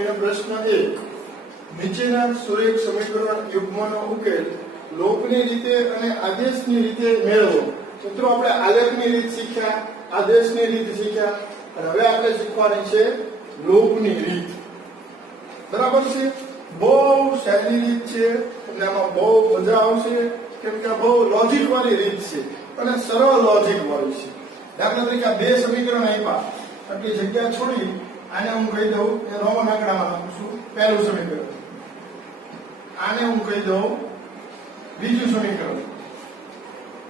એનો પ્રશ્ન 1 નીચેના સુરેખ સમીકરણ યુગ્મનો ઉકેલ લોપની રીતે અને આદેશની રીતે મેળવો। મિત્રો આપણે આલેખની રીત શીખ્યા, આદેશની રીત શીખ્યા અને હવે આપણે શીખવાની છે લોપની રીત। બરાબર છે? બહુ સહેલી રીત છે એટલે આમાં બહુ મજા આવશે કેમ કે બહુ લોજિક વાળી રીત છે અને સરળ લોજિક વાળી છે। દાખલા તરીકે આ બે સમીકરણ આપ્યા, આટલી જગ્યા છોડી આને હું કહી દઉં કે રોમન આંકડામાં નાખું છું પહેલું સમીકરણ, આને હું કહી દઉં બીજું સમીકરણ।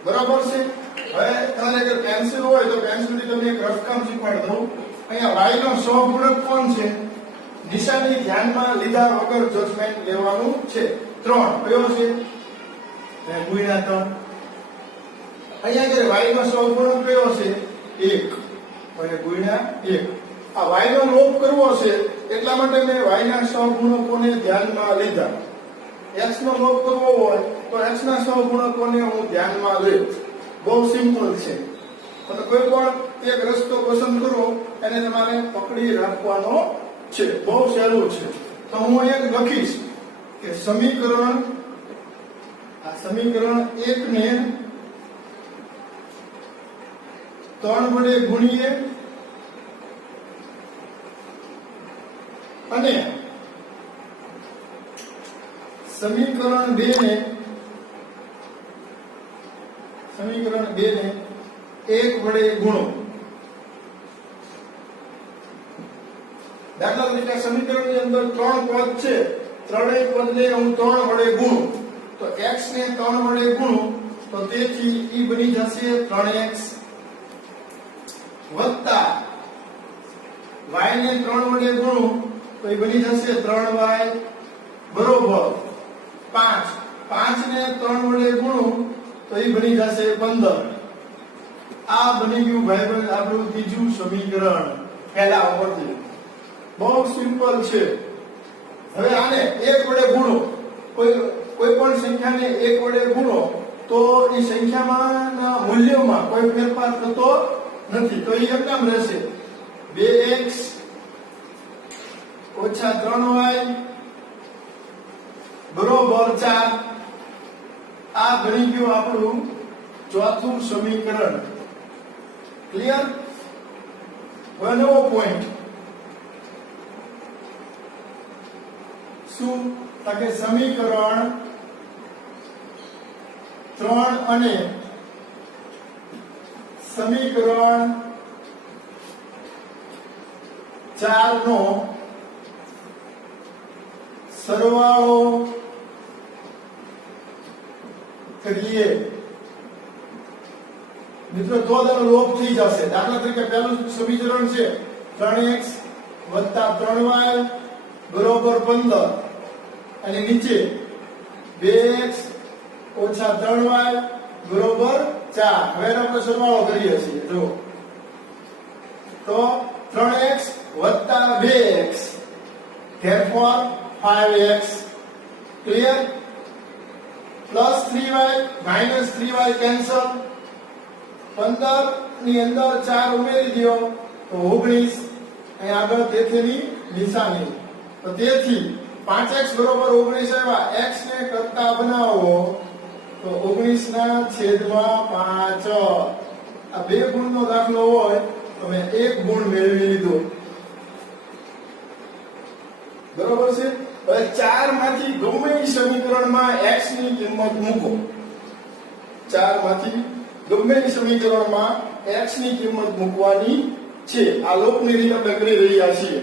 બરાબર છે? હવે તમારે અગર પેન્સિલ હોય તો પેન્સિલથી તમને એક રફકામ શીખવાડી દઉં। અહીંયા y નો સહગુણક કોણ છે? નિશાની ધ્યાનમાં લીધા વગર જજમેન્ટ લેવાનું છે। 3 કયો છે? ગુણ્યા 3। અહીંયા y નો સહગુણક કયો છે? 1 અને ગુણ્યા 1। આ y નો લોપ કરવો છે એટલા માટે મેં y ના સહગુણકોને ધ્યાનમાં લીધા। x નો લોપ કરવો હોય તો x ના સહગુણકોને હું ધ્યાનમાં લઈશ। બહુ સિમ્પલ છે અને કોઈ પણ એક રસ્તો પસંદ કરો એને તમારે પકડી રાખવાનો છે, બહુ સહેલું છે। તો હું અહીંયા લખીશ કે સમીકરણ 1 ને 3 વડે ગુણીએ અને સમીકરણ 2 ને 1 વડે ગુણો। દાખલા તરીકે સમીકરણની અંદર 3 પદ છે, ત્રણેય પદને હું 3 વડે ગુણું તો x ને 3 વડે ગુણું તો તેથી ઈ બની જશે 3x વત્તા y ને 3 વડે ગુણું તો એ બની જશે 3y બરોબર 5। 5 ને 3 વડે ગુણું તો એ બની જશે 15। આ બની ગયું ભાઈબંધ આપણું ત્રીજું સમીકરણ પહેલા ઉપરથી। બહુ સિમ્પલ છે। હવે આને 1 વડે ગુણો, કોઈ પણ સંખ્યાને 1 વડે ગુણો તો એ સંખ્યામાંના મૂલ્યોમાં કોઈ ફેરફાર થતો નથી, તો એ એકદમ રહેશે 2x ઓછા 3y બરોબર 4। આ બની ગયું આપણું ચોથું સમીકરણ। ક્લિયર? હવે નવો પોઈન્ટ શું? કે સમીકરણ 3 અને સમીકરણ 4 નો સરવાળો કરીએ મિત્રો તો તેનો લોપ થઈ જશે। દાખલા તરીકે પહેલું સમીકરણ છે 3x વત્તા 3y બરોબર 15 અને નીચે 2x ઓછા 3y બરોબર 4। હવે આપણે સરવાળો કરીએ છીએ જો તો 3x વત્તા 2x therefore 5x clear plus 3y minus 3y cancel 15 ની અંદર 4 ઉમેરી દો તો 19 અહીં આગળ તેથીની નિશાની તો તેથી 5x બરોબર 19 આવ્યા। x ને કરતા બનાવો તો 19 ના છેદમાં 5। આ બે ગુણનો દાખલો હોય તો મેં એક ગુણ મેળવી લીધો। બરોબર છે? હવે 4 માંથી ગમે એ સમીકરણમાં x ની કિંમત મૂકો। 4 માંથી ગમે એ સમીકરણમાં x ની કિંમત મૂકવાની છે। આ લોપની રીત આપણે કરી રહ્યા છીએ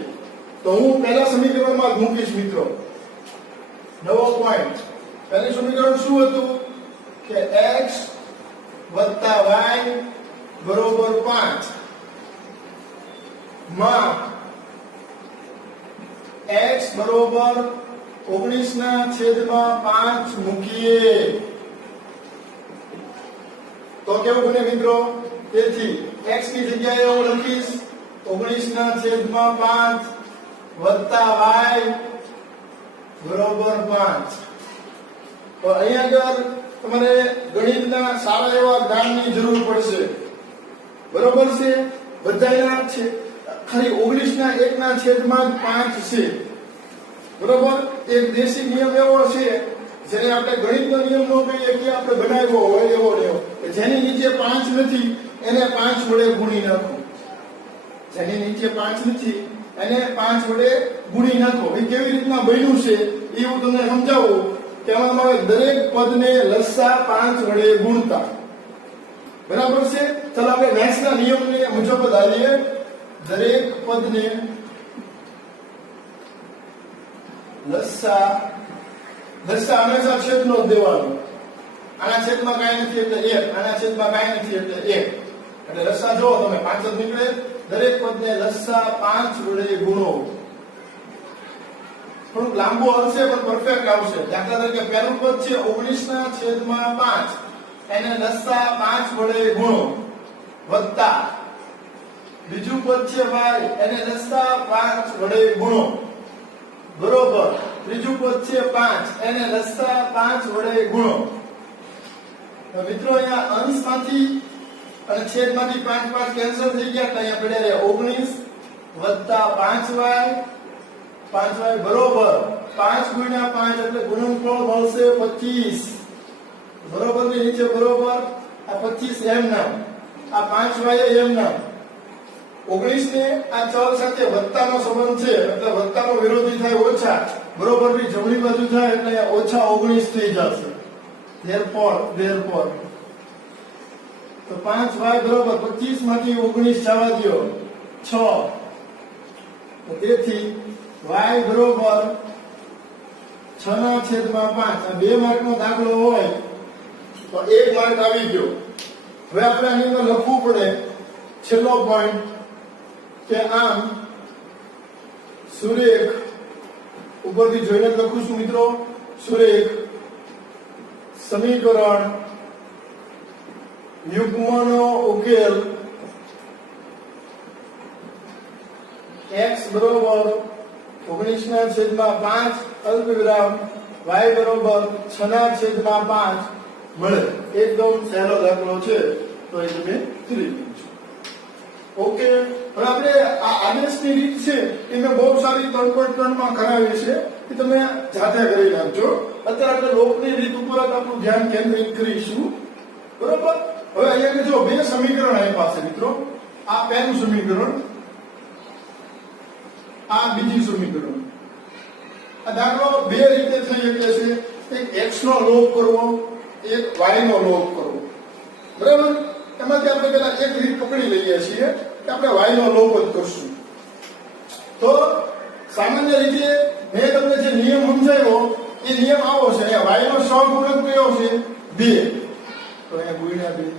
તો હું પહેલા સમીકરણમાં જ મૂકીશ મિત્રો। નવો પોઈન્ટ, પહેલું સમીકરણ શું હતું કે x વત્તા y બરોબર 5 માં x બરોબર 19 ના છેદમાં 5 મૂકીએ તો કેવું બને મિત્રો? તેથી x ની જગ્યાએ હું લખીશ 19 ના છેદમાં 5 વત્તા y બરોબર 5। તો અહીંયા આગળ તમારે ગણિતના સારા એવા જ્ઞાનની જરૂર પડશે। બરોબર છે? બધાયના છે ખાલી 19 ના 1 ના છેદમાં 5 છે બરોબર. એક દેશી નિયમ એવો છે જેને આપણે ગણિતનો નિયમ ન કહીએ કે આપણે બનાવ્યો હોય એવો રહ્યો કે જેની નીચે 5 નથી એને 5 વડે ગુણી નાખો. જેની નીચે 5 નથી એને 5 વડે ગુણી નાખો. એ કેવી રીતના બન્યું છે એ હું તમને સમજાવું કે આમાં દરેક પદને લસા 5 વડે ગુણતા. બરાબર છે. ચાલો આપણે મેથ્સના નિયમને મુજબ ધારીએ. દરેક પદને લસા હંમેશા છેદનો જ દેવાનો. આના છેદમાં કાંઈ નથી એટલે 1, આના છેદમાં કાંઈ નથી એટલે 1. એટલે લસા જો તમે 5 જ નીકળે. દરેક પદને લસા 5 વડે ગુણો. થોડુંક લાંબુ આવશે પણ પરફેક્ટ આવશે. દાખલા તરીકે પહેલું પદ છે 19/5, એને લસા 5 વડે ગુણો, વત્તા બીજું પદ છે y, એને લસા 5 વડે ગુણો, બરોબર. ત્રીજું પદ છે 5, એને લસા 5 વડે ગુણો. તો મિત્રો અહીંયા અંશમાંથી અને છેદમાંથી 5 કેન્સલ થઈ ગયા. તો અહીંયા પડ્યા રહ્યા 19 વત્તા 5y બરોબર 5 ગુણ્યા 5 એટલે ગુણનફળ મળશે 25. બરોબર ની નીચે બરોબર આ 25 એમ નામ, આ 5y એમ નામ. 19 ને આ ચલ સાથે વત્તાનો સંબંધ છે એટલે વત્તાનો વિરોધી થાય ઓછા, બરોબર ની જમણી બાજુ થાય એટલે ઓછા 19 થઈ જશે. therefore તો 5y બરોબર 25 માંથી 19 જવા દો 6. તો તેથી y બરોબર 6/5. આ 2 માર્કનો દાખલો હોય તો 1 માર્ક આવી ગયો. હવે આપણે આની અંદર લખવું પડે છેલ્લો પોઈન્ટ કે આમ સુરેખ, ઉપરથી જોઈને લખું છું મિત્રો, સુરેખ સમીકરણ યુગ્મનો ઉકેલ x બરોબર 19/5 અલ્પવિરામ y બરોબર 6/5 મળે. એકદમ સહેલો દાખલો છે તો એ તમે કરી લો છો. ઓકે. હવે આપણે આ આદેશની રીત છે એ મેં બહુ સારી 3.3 માં કરાવી છે એ તમે જાતે કરી નાખજો. અત્યારે આપણે લોકની રીત ઉપર જ આપણું ધ્યાન કેન્દ્રિત કરીશું. બરોબર. હવે અહીંયા જો 2 સમીકરણ આપ્યા છે મિત્રો. આ પહેલું સમીકરણ, આ બીજું સમીકરણ. આ દાખલો 2 રીતે થઈ શકે છે. એક x નો લોપ કરવો, એક y નો લોપ કરવો. બરાબર. એમાંથી આપણે પહેલા એક રીત પકડી લઈએ છીએ કે આપણે y નો લોપ જ કરશું. તો સામાન્ય રીતે મેં તમને જે નિયમ સમજાવ્યો એ નિયમ આવો છે. અહીંયા y નો સહગુણક કયો છે 2, તો અહીંયા ગુણ્યા 2.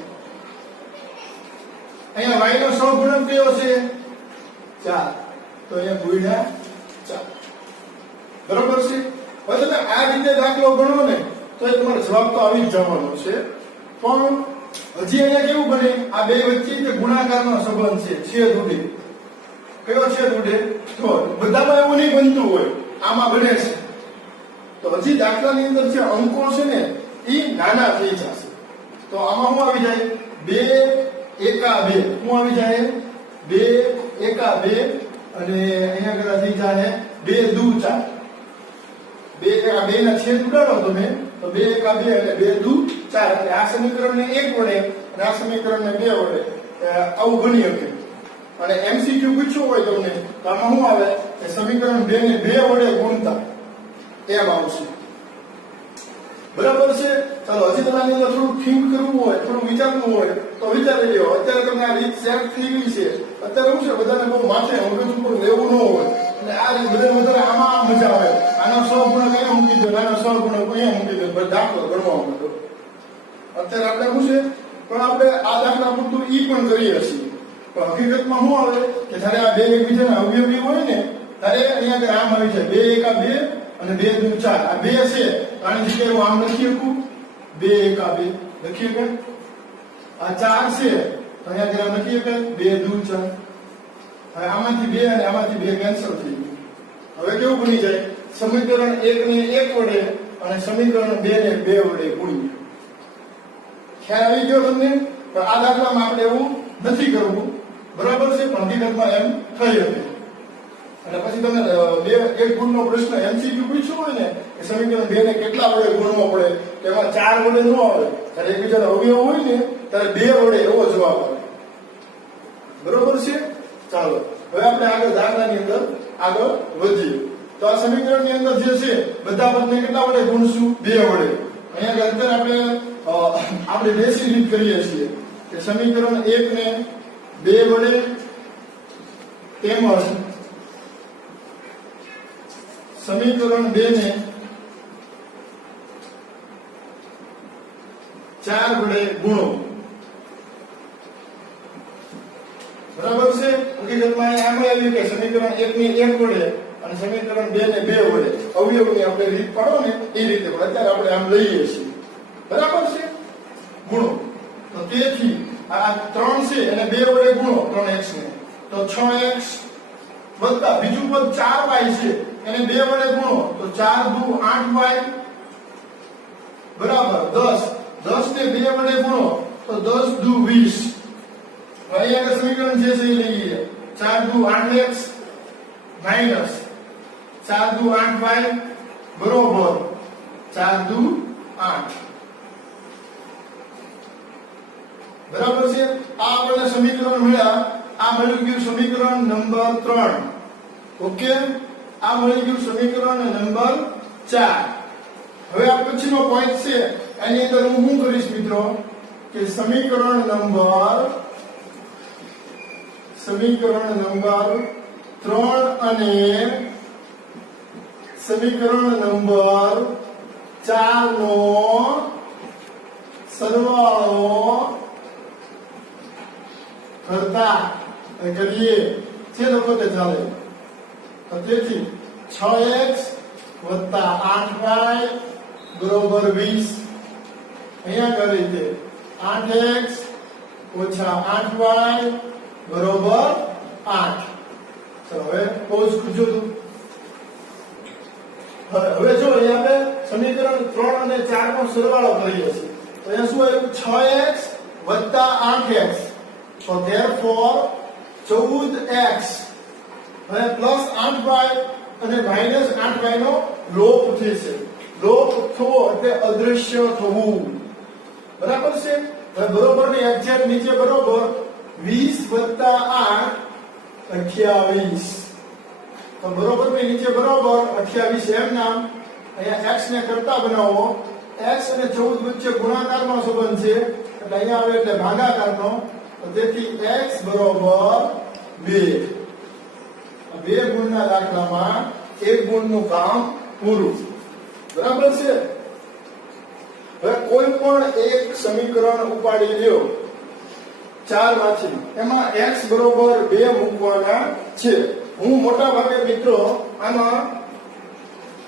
અહીંયા y નો સહગુણક કયો છે 4, તો અહીંયા ગુણ્યા 4. બરોબર છે. હવે તમે આ રીતે દાખલો ગણો ને તો એ તમારો જવાબ તો આવી જ જવાનો છે. પણ હજી અહીંયા કેવું બને, આ બે વચ્ચે જે ગુણાકારનો સંબંધ છે, છેદ ઉડે. કયો છેદ ઉડે? તો બધામાં એવું નહીં બનતું હોય, આમાં બને છે. તો હજી દાખલાની અંદર જે અંકો છે ને એ નાના થઈ જશે. તો આમાં શું આવી જાય? 2 એકા 2. શું આવી જાય? 2 એકા 2 અને અહીંયા કદાચ થઈ જાય 2 દુ 4. 2 એકા 2 ના છેદ ઉડાડો તમે તો 2 એકા 2 એટલે 2 દુ 4. એટલે આ સમીકરણને 1 વડે અને આ સમીકરણને 2 વડે આવું ગણી શકે. અને એમસીક્યુ પૂછ્યું હોય તમને તો આમાં શું આવે કે સમીકરણ 2 ને 2 વડે ગુણતા એમ આવશે. બરાબર છે. ચાલો હજી તમારી અંદર થોડું થિંક કરવું હોય, થોડું વિચારવું હોય તો વિચારી લ્યો. અત્યારે તમને આ રીત સેટ થઈ ગઈ છે. અત્યારે શું છે, બધાને બહુ માથે મગજ ઉપર લેવું ન હોય એટલે આ રીત બધા વધારે આમાં મજા આવે. આનો સહગુણક અહીંયા મૂકી દો, આનો સહગુણક અહીંયા મૂકી દો, બસ દાખલો ગણવા માંડો. અત્યારે આપણે શું છે, પણ આપણે આ દાખલા પૂરતું ઈ પણ કરીએ છીએ. પણ હકીકતમાં શું આવે કે જયારે આ બે એકબીજાના અવયવી હોય ને ત્યારે અહીંયા આગળ આમ આવી જાય 2 એકા 2 અને 2 દુ 4. આ 2 છે આની જગ્યાએ હું આમ લખી શકું 2 એકા 2 લખી શકાય. આ 4 છે તો અહીંયા આગળ લખી શકાય 2 દુ 4. હવે આમાંથી 2 અને આમાંથી 2 કેન્સલ થઈ ગયું. હવે કેવું બની જાય? સમીકરણ 1 ને 1 વડે અને સમીકરણ 2 ને 2 વડે ગુણીએ. ખ્યાલ આવી ગયો તમને? પણ આ દાખલામાં આપણે એવું નથી કરવું. બરાબર છે. પણ હકીકતમાં એમ થઈ શકે. અને પછી તમે બે એક ગુણનો પ્રશ્ન એમસીક્યુ પૂછ્યો હોય ને કે સમીકરણ 2 ને કેટલા વડે ગુણવો પડે તો એમાં 4 વડે ન આવે. જ્યારે એકબીજાના અવયવ હોય ને ત્યારે 2 વડે એવો જવાબ આવે. બરોબર છે? ચાલો હવે આપણે આગળ દાખલાની અંદર આગળ વધીએ. તો આ સમીકરણની અંદર જે છે બધા પદને કેટલા વડે ગુણશું? 2 વડે. અહીંયા અત્યારે આપણે દેશી રીત કરીએ છીએ કે સમીકરણ 1 ને 2 વડે તેમજ સમીકરણ 2 ને 4 વડે ગુણો. બરાબર છે? હકીકતમાં આમ આવ્યું કે સમીકરણ 1 ને 1 વડે અને સમીકરણ 2 ને 2 વડે અવયવની આપણે રીત પાડો ને એ રીતે, પણ અત્યારે આપણે આમ લઈએ છીએ. બરાબર છે? ગુણો. તો તેથી આ 3 છે એને 2 વડે ગુણો 3x ને તો 6x વત્તા બીજું પદ 4y છે એને 2 વડે ગુણો તો 4 દુ 8y બરાબર 10. 10 ને 2 વડે ગુણો તો 10 દુ 20. અહીંયા સમીકરણ જે છે એ લઈએ 4 દુ 8x માઈનસ 4 દુ 8y બરોબર 4 દુ 8. બરાબર છે? આ આપણને સમીકરણ મળ્યા. આ મળી ગયું સમીકરણ નંબર 3. ઓકે, આ મળી ગયું સમીકરણ નંબર 4. હવે આ પછીનો પોઈન્ટ છે એની અંદર હું શું કરીશ મિત્રો કે સમીકરણ નંબર 3 અને સમીકરણ નંબર 4 નો સરવાળો કરતા કરીએ છે લોકો તે ચાલે. તો તેથી 6x વત્તા 8y બરોબર 20. અહીંયા કરી રીતે 8x ઓછા 8y બરોબર 8. ચલો હવે પોઝ કરજો. હવે જો અહીંયા આપણે સમીકરણ 3 અને 4 નો સરવાળો કરીએ છીએ તો અહીંયા શું આવ્યું? 6x વત્તા 8x. So therefore 14x હવે પ્લસ 8y અને માઈનસ 8y નો લોપ થશે. લોપ થવો એટલે અદૃશ્ય થવું. બરાબર છે? હવે બરોબર ની એક્ઝેક્ટ નીચે બરોબર 20 વત્તા 8 28. તો બરોબર ની નીચે બરોબર 28 એમ નામ. અહીંયા x ને કરતા બનાવો. x અને 14 વચ્ચે ગુણાકારનો સંબંધ છે એટલે અહીંયા આવે એટલે ભાગાકારનો. તેથી x બરોબર 2. 2 ગુણના દાખલામાં 1 ગુણનું કામ પૂરું. બરાબર છે? હવે કોઈ પણ એક સમીકરણ ઉપાડી લ્યો 4 માંથી, એમાં x બરોબર 2 મૂકવાના છે. હું મોટા ભાગે મિત્રો આમાં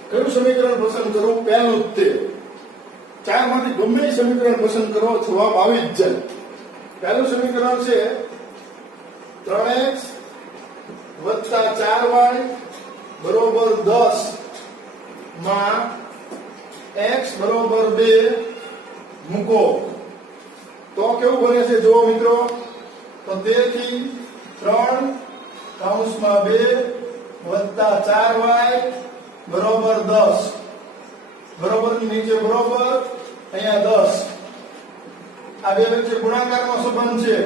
કયું સમીકરણ પસંદ કરું? પહેલું જ તે 4 માંથી ગમે એ સમીકરણ પસંદ કરો જવાબ આવી જ જાય. પહેલું સમીકરણ છે 3x વત્તા 4y બરોબર 10 માં x બરોબર 2 મૂકો તો કેવું બને છે જુઓ મિત્રો. તો તેથી 3 કૌંસમાં 2 વત્તા 4y બરોબર 10 બરોબર ની નીચે બરોબર અહીંયા 10. આ બે વચ્ચે ગુણાકારનો સંબંધ છે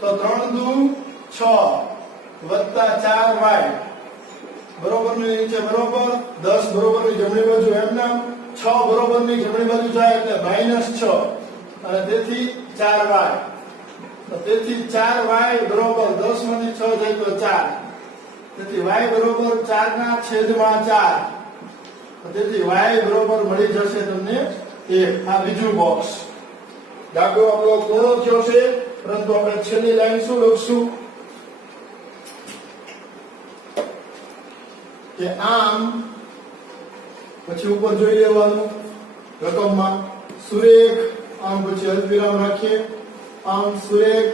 તો 3 દુ 6 વત્તા 4y બરોબર ની નીચે બરોબર 10 બરોબર ની જમણી બાજુ એમ નામ 6 બરોબર ની જમણી બાજુ જાય એટલે -6 અને તેથી 4y. તો તેથી 4y બરોબર 10 માંથી 6 જાય તો 4. તેથી y બરોબર 4 ના છેદમાં 4. તો તેથી y બરોબર મળી જશે તમને 1. આ બીજું બોક્સ. દાખલો આપણો પૂર્ણ થયો છે, પરંતુ આપણે છેલ્લી લાઈન શું લખશું કે આમ પછી ઉપર જોઈ લેવાનું રકમમાં સુરેખ આમ પછી અલ્પવિરામ રાખીએ. આમ સુરેખ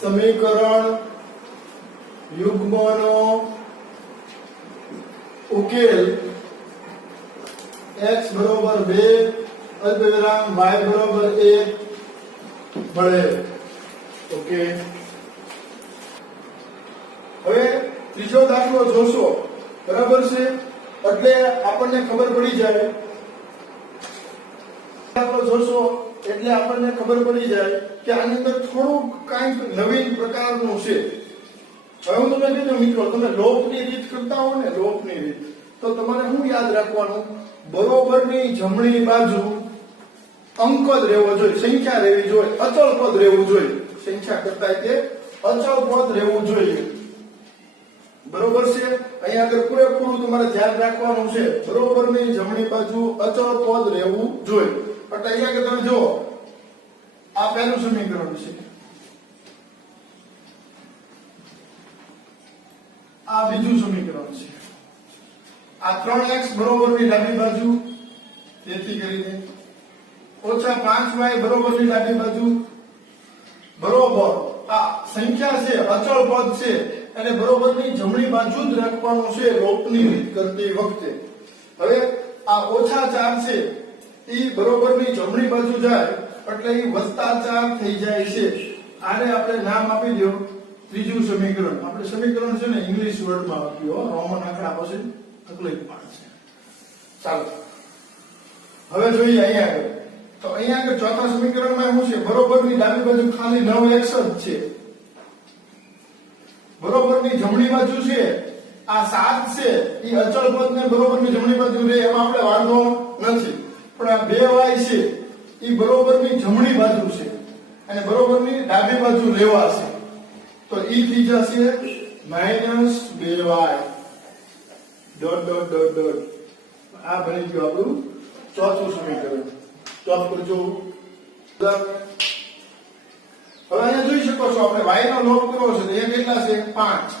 સમીકરણ યુગ્મનો ઉકેલ x બરોબર 2 અલ્પવિરામ y બરોબર 1 મળે. ઓકે, હવે ત્રીજો દાખલો જોશો, બરાબર છે, એટલે આપણને ખબર પડી જાય, દાખલો જોશો એટલે આપણને ખબર પડી જાય કે આની અંદર થોડુંક કાંઈક નવીન પ્રકારનું છે. હવે હું તમને કીધું મિત્રો, તમે લોપની રીત કરતા હો ને, લોપની રીત, તો તમારે શું યાદ રાખવાનું, બરોબરની જમણી બાજુ અંક જ રહેવો જોઈએ, સંખ્યા રહેવી જોઈએ, અચળ પદ રહેવું જોઈએ, સંખ્યા કરતા તે અચળ પદ રહેવું જોઈએ. બરોબર છે. અહીંયા આગળ પૂરેપૂરું તમારે ધ્યાન રાખવાનું છે, બરોબરની જમણી બાજુ અચળ પદ રહેવું જોઈએ. એટલે અહીંયા આગળ તમે જુઓ, આ પહેલું સમીકરણ છે, આ બીજું સમીકરણ છે, આ 3x બરોબરની ડાબી બાજુ, તેથી કરીને -5y બરોબરની ડાબી બાજુ, બરોબર આ સંખ્યા છે, અચળ પદ છે, અને બરોબરની જમણી બાજુ જ રાખવાનું છે લોપની રીત કરતી વખતે. હવે આ -4 છે, ઈ બરોબરની જમણી બાજુ જાય એટલે ઈ +4 થઈ જાય છે. આને આપણે નામ આપી દો ત્રીજું સમીકરણ. આપણે સમીકરણ છે ને ઇંગ્લિશ વર્ડમાં આપ્યું, રોમન આંકડા પછી તકલીફ પડશે. ચાલો હવે જોઈએ અહીંયા આગળ. તો અહીંયા આગળ ચોથા સમીકરણમાં શું છે, બરોબરની ડાબી બાજુ ખાલી 9x જ છે, બરોબરની જમણી બાજુ છે આ 7 છે, ઈ અચળ પદને બરોબરની જમણી બાજુ રે એમાં આપણે વાંધો નથી. પણ આ 2y છે ઈ બરોબરની જમણી બાજુ છે અને બરોબરની ડાબી બાજુ લેવાશે, તો ઈ થઈ જશે -2y dot dot dot dot. આ બની ગયું આપણું ચોથું સમીકરણ. ચોથ કરજો. હવે અહીંયા જોઈ શકો છો, આપણે y નો લોપ કરવો છે, તો અહીંયા કેટલા છે, 5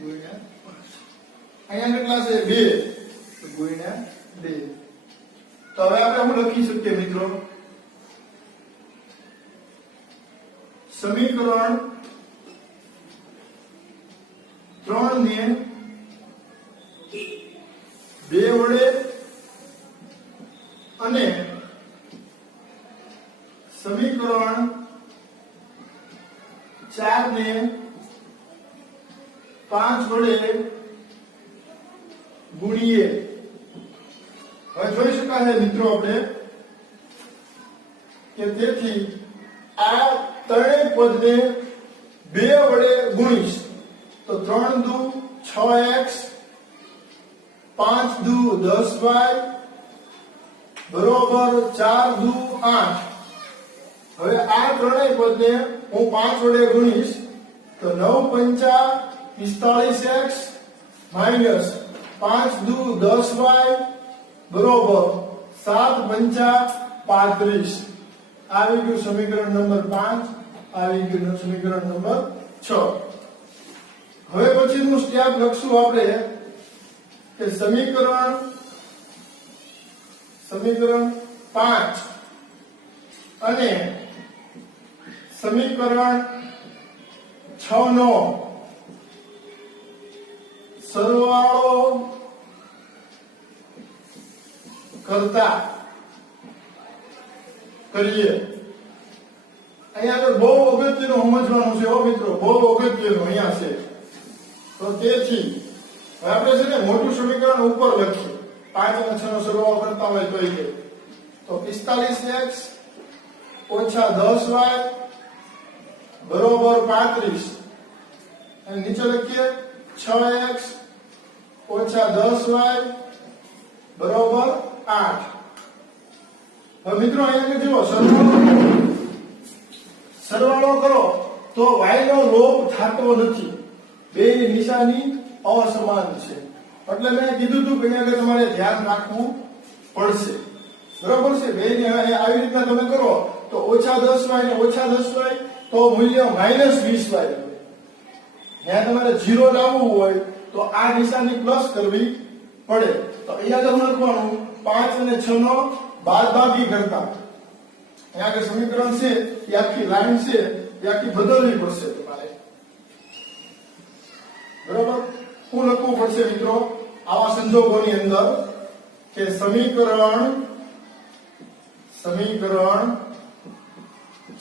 ગુણ્યા 5. અહીંયા કેટલા છે, 2 ગુણ્યા 2. તો હવે આપણે શું લખી શકીએ મિત્રો, સમીકરણ 3 ને 2 વડે અને સમીકરણ 4 ને 5 વડે ગુણીએ. હવે જોઈ શકાય મિત્રો આપણે કે તેથી આ ત્રણેય પદને 2 વડે ગુણીશ તો 3 દુ 6x, 5 દુ 10y બરોબર 4 દુ 8. હવે આ ત્રણેય પદને હું 5 વડે ગુણીશ તો 9 પંચા 45x માઈનસ 5 દુ 10y બરોબર 7 પંચા 35. આવી ગયું સમીકરણ નંબર 5, આવી ગયું સમીકરણ નંબર 6. હવે પછીનું સ્ટેપ લખશું આપણે કે સમીકરણ 5 અને સમીકરણ 6 નો સરવાળો કરતા કરીએ. અહીંયા આગળ બહુ અગત્યનું સમજવાનું છે હો મિત્રો, બહુ અગત્યનું અહીંયા છે. તો તેથી હવે આપણે છે ને મોટું સમીકરણ ઉપર લખીએ, 5 અને 6 નો સરવાળો કરતા હોય તો કે તો 45x ઓછા 10y બરોબર 35 અને નીચે લખીએ 6x ઓછા 10y બરોબર 8. હવે મિત્રો અહીંયા જુઓ, સરવાળો કરો તો y નો લોપ થતો નથી, બેની નિશાની અસમાન છે. એટલે મેં કીધું હતું કે અહીંયા તમારે ધ્યાન રાખવું પડશે, બરોબર છે. બેની આવી રીતના તમે કરો તો ઓછા 10y ને ઓછા 10y તો મૂલ્ય -20y. જ્યાં તમારે 0 લાવવું હોય તો આ નિશાની પ્લસ કરવી પડે. તો અહીંયા આગળ લખવાનું 5 અને 6 નો બાદબાકી કરતા. અહીંયા આગળ સમીકરણ છે એ આખી લાઈન છે એ આખી બદલવી પડશે તમારે, બરોબર. શું લખવું પડશે મિત્રો આવા સંજોગોની અંદર કે સમીકરણ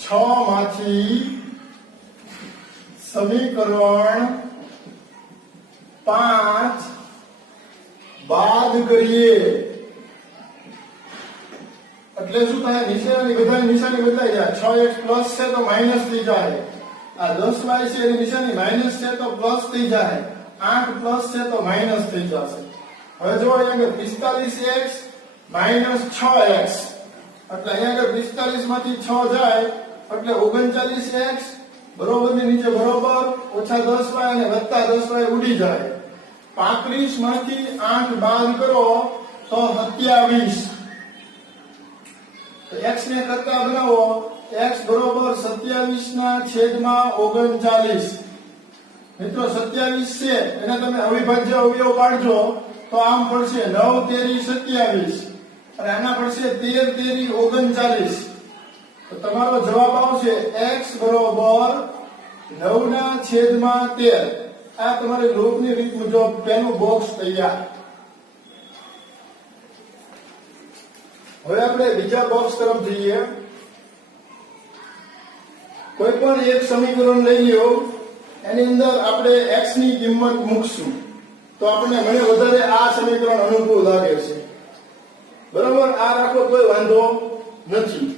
6 માંથી સમીકરણ 5 બાદ કરીએ એટલે શું થાય? નિશાની બધાની નિશાની બદલાઈ જાય. 6x પ્લસ છે તો માઇનસ થઈ જાય. આ 10y છે એની નિશાની માઇનસ છે તો પ્લસ થઈ જાય. 8 પ્લસ છે તો માઇનસ થઈ જશે. હવે જો અહીંયા 45x માઇનસ 6x એટલે અહીંયા 45 માંથી 6 જાય એટલે 39x બરોબર ની નીચે બરોબર ઓછા 10y અને વત્તા 10y ઉડી જાય. 35 માંથી 8 બાદ કરો તો 27. તો x ને કરતા બનાવો. x બરોબર 27 ના છેદમાં 39. મિત્રો 27 છે એને તમે અવિભાજ્ય અવયવ પાડજો તો આમ પડશે 9 તેરી 27 અને આના પડશે 13 તેરી 39. તો તમારો જવાબ આવશે x બરોબર 9 ના છેદમાં 13. આ તમારી લોભની રીત મુજબ પેનું બોક્સ તૈયાર. હવે આપણે બીજા બોક્સ તરફ જઈએ. કોઈ પણ એક સમીકરણ લઈ લ્યો એની અંદર આપણે x ની કિંમત મૂકશું તો આપણને મને વધારે આ સમીકરણ અનુકૂળ લાગે છે. બરાબર, આ રાખો કોઈ વાંધો નથી.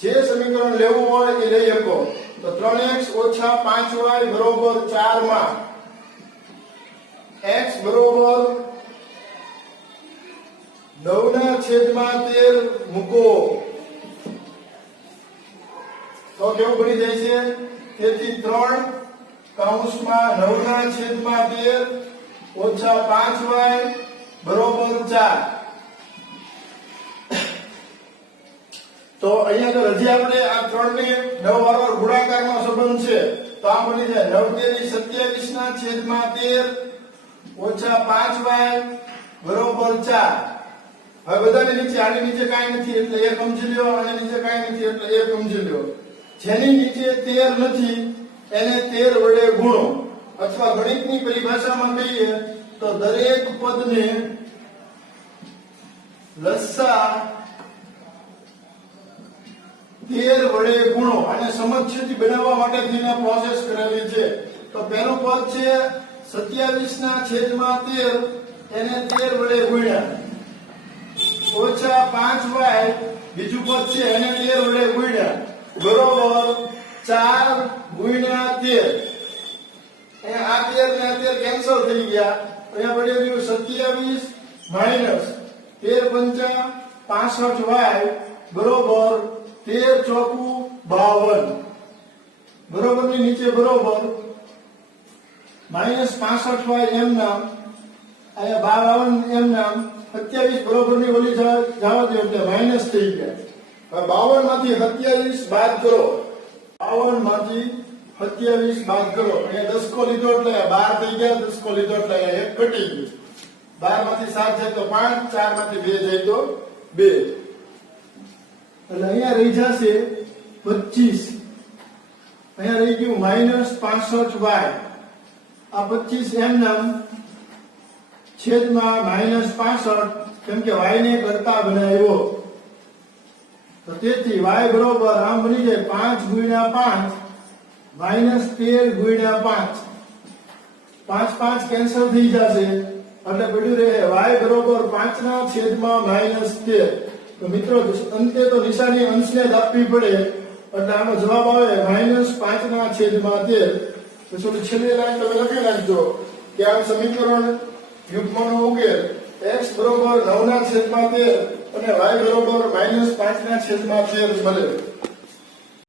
જે સમીકરણ લેવું હોય એ લઈ શકો. તો 3x ઓછા 5y બરોબર 4 માં x બરોબર 9 ના છેદમાં 13 મૂકો તો કેવું બની જાય છે? તેથી 3 કૌંસમાં 9 ના છેદમાં 13 ઓછા 5y બરોબર 4. તો અહીંયા તો હજી આપણે આ 3 ને 9 વાળો ગુણાકારનો સંબંધ છે તો આ બની જાય 9 તેરી 27 ના છેદમાં 13 ઓછા 5y બરોબર 4. હવે બધાની નીચે આની નીચે કાંઈ નથી એટલે 1 સમજી લ્યો અને નીચે કાંઈ નથી એટલે 1 સમજી લ્યો. જેની નીચે 13 નથી એને 13 વડે ગુણો અથવા ગણિતની પરિભાષામાં કહીએ તો દરેક પદને લસા 13 વડે ગુણો. અને સમજથી બનાવવા માટે થઈને પ્રોસેસ કરેલી છે. તો પહેલું પદ છે 27 ના છેદમાં 13 એને 13 વડે ગુણ્યા ઓછા 5y બીજું પદ છે એને 13 વડે ગુણ્યા બરોબર 4 ગુણ્યા 13. અહીંયા આ 13 ને આ 13 કેન્સલ થઈ ગયા. અહીંયા પડે રહ્યું 27 માઈનસ 13 પંચા 65y બરોબર 13 ચોકુ 52 બરોબર ની નીચે બરોબર માઈનસ 65y એમ નામ અહીંયા 52 એમ નામ 27 બરોબર ની ઓલી જવા દો એટલે માઈનસ થઈ ગયા. હવે 52 માંથી 27 બાદ કરો. 52 માંથી 27 બાદ કરો. અહીંયા 10 કો લીધો એટલે 12 થઈ ગયા. 10 કો લીધો એટલે 1 ઘટી ગયું. 12 માંથી 7 જાય તો 5, 4 માંથી 2 જાય તો 2. એટલે અહીંયા રહી જશે 25. અહીંયા રહી ગયું માઈનસ 65y. આ 25 એમ નામ છેદમાં માઈનસ 65 કેમ કે y ને કરતા બનાવ્યો. તો તેથી y બરોબર આમ બની જાય 5 ગુણ્યા 5 માઈનસ 13 ગુણ્યા 5. 5 5 કેન્સલ થઈ જશે એટલે પડ્યું રહે y બરોબર 5 ના છેદમાં માઈનસ 13. તો મિત્રો અંતે તો નિશાની અંશને જ આપવી પડે એટલે આનો જવાબ આવે માઈનસ 5 ના છેદમાં 13. તો છેલ્લી લાઈન તમે લખી નાખજો કે આ સમીકરણ યુગ્મનો ઉકેલ x બરોબર 9 ના છેદમાં 13 અને y બરોબર માઈનસ 5 ના છેદમાં 13 મળે.